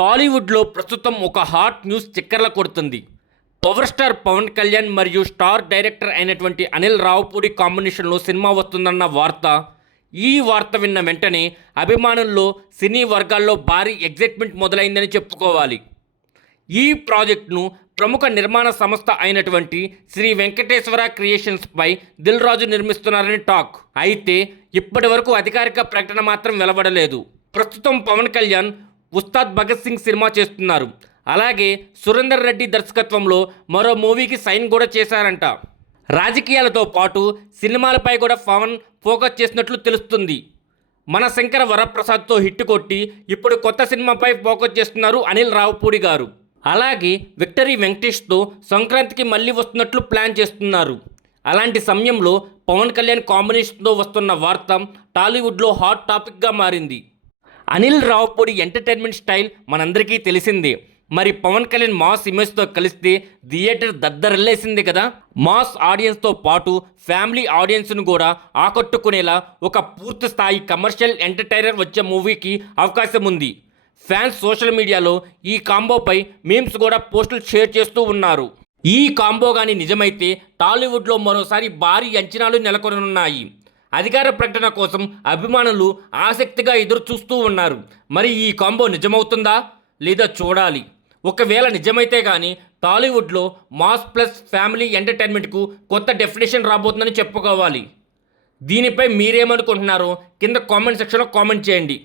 టాలీవుడ్లో ప్రస్తుతం ఒక హాట్ న్యూస్ చక్కర్ల కొడుతుంది. పవర్ స్టార్ పవన్ కళ్యాణ్ మరియు స్టార్ డైరెక్టర్ అయినటువంటి అనిల్ రావుపూడి కాంబినేషన్లో సినిమా వస్తుందన్న వార్త. ఈ వార్త విన్న వెంటనే అభిమానుల్లో సినీ వర్గాల్లో భారీ ఎగ్జైట్మెంట్ మొదలైందని చెప్పుకోవాలి. ఈ ప్రాజెక్టును ప్రముఖ నిర్మాణ సంస్థ అయినటువంటి శ్రీ వెంకటేశ్వర క్రియేషన్స్పై దిల్ రాజు నిర్మిస్తున్నారని టాక్. అయితే ఇప్పటి వరకు అధికారిక ప్రకటన మాత్రం వెలువడలేదు. ప్రస్తుతం పవన్ కళ్యాణ్ ఉస్తాద్ భగత్ సింగ్ సినిమా చేస్తున్నారు. అలాగే సురేందర్ రెడ్డి దర్శకత్వంలో మరో మూవీకి సైన్ కూడా చేశారంట. రాజకీయాలతో పాటు సినిమాలపై కూడా పవన్ ఫోకస్ చేసినట్లు తెలుస్తుంది. మన శంకర వరప్రసాద్తో హిట్ కొట్టి ఇప్పుడు కొత్త సినిమాపై ఫోకస్ చేస్తున్నారు అనిల్ రావుపూడి గారు. అలాగే విక్టరీ వెంకటేష్తో సంక్రాంతికి మళ్ళీ వస్తున్నట్లు ప్లాన్ చేస్తున్నారు. అలాంటి సమయంలో పవన్ కళ్యాణ్ కాంబినేషన్తో వస్తున్న వార్త టాలీవుడ్లో హాట్ టాపిక్గా మారింది. అనిల్ రావుపూడి ఎంటర్టైన్మెంట్ స్టైల్ మనందరికీ తెలిసిందే. మరి పవన్ కళ్యాణ్ మాస్ ఇమేజ్తో కలిస్తే థియేటర్ దద్దరిల్లేసింది కదా. మాస్ ఆడియన్స్తో పాటు ఫ్యామిలీ ఆడియన్స్ను కూడా ఆకట్టుకునేలా ఒక పూర్తి స్థాయి కమర్షియల్ ఎంటర్టైనర్ వచ్చే మూవీకి అవకాశం ఉంది. ఫ్యాన్స్ సోషల్ మీడియాలో ఈ కాంబోపై మీమ్స్ కూడా పోస్టులు షేర్ చేస్తూ ఉన్నారు. ఈ కాంబో కానీ నిజమైతే టాలీవుడ్లో మరోసారి భారీ అంచనాలు నెలకొననున్నాయి. అధికార ప్రకటన కోసం అభిమానులు ఆసక్తిగా ఎదురు చూస్తూ ఉన్నారు. మరి ఈ కాంబో నిజమవుతుందా లేదా చూడాలి. ఒకవేళ నిజమైతే కానీ టాలీవుడ్లో మాస్ ప్లస్ ఫ్యామిలీ ఎంటర్టైన్మెంట్కు కొత్త డెఫినేషన్ రాబోతుందని చెప్పుకోవాలి. దీనిపై మీరేమనుకుంటున్నారో కింద కామెంట్ సెక్షన్లో కామెంట్ చేయండి.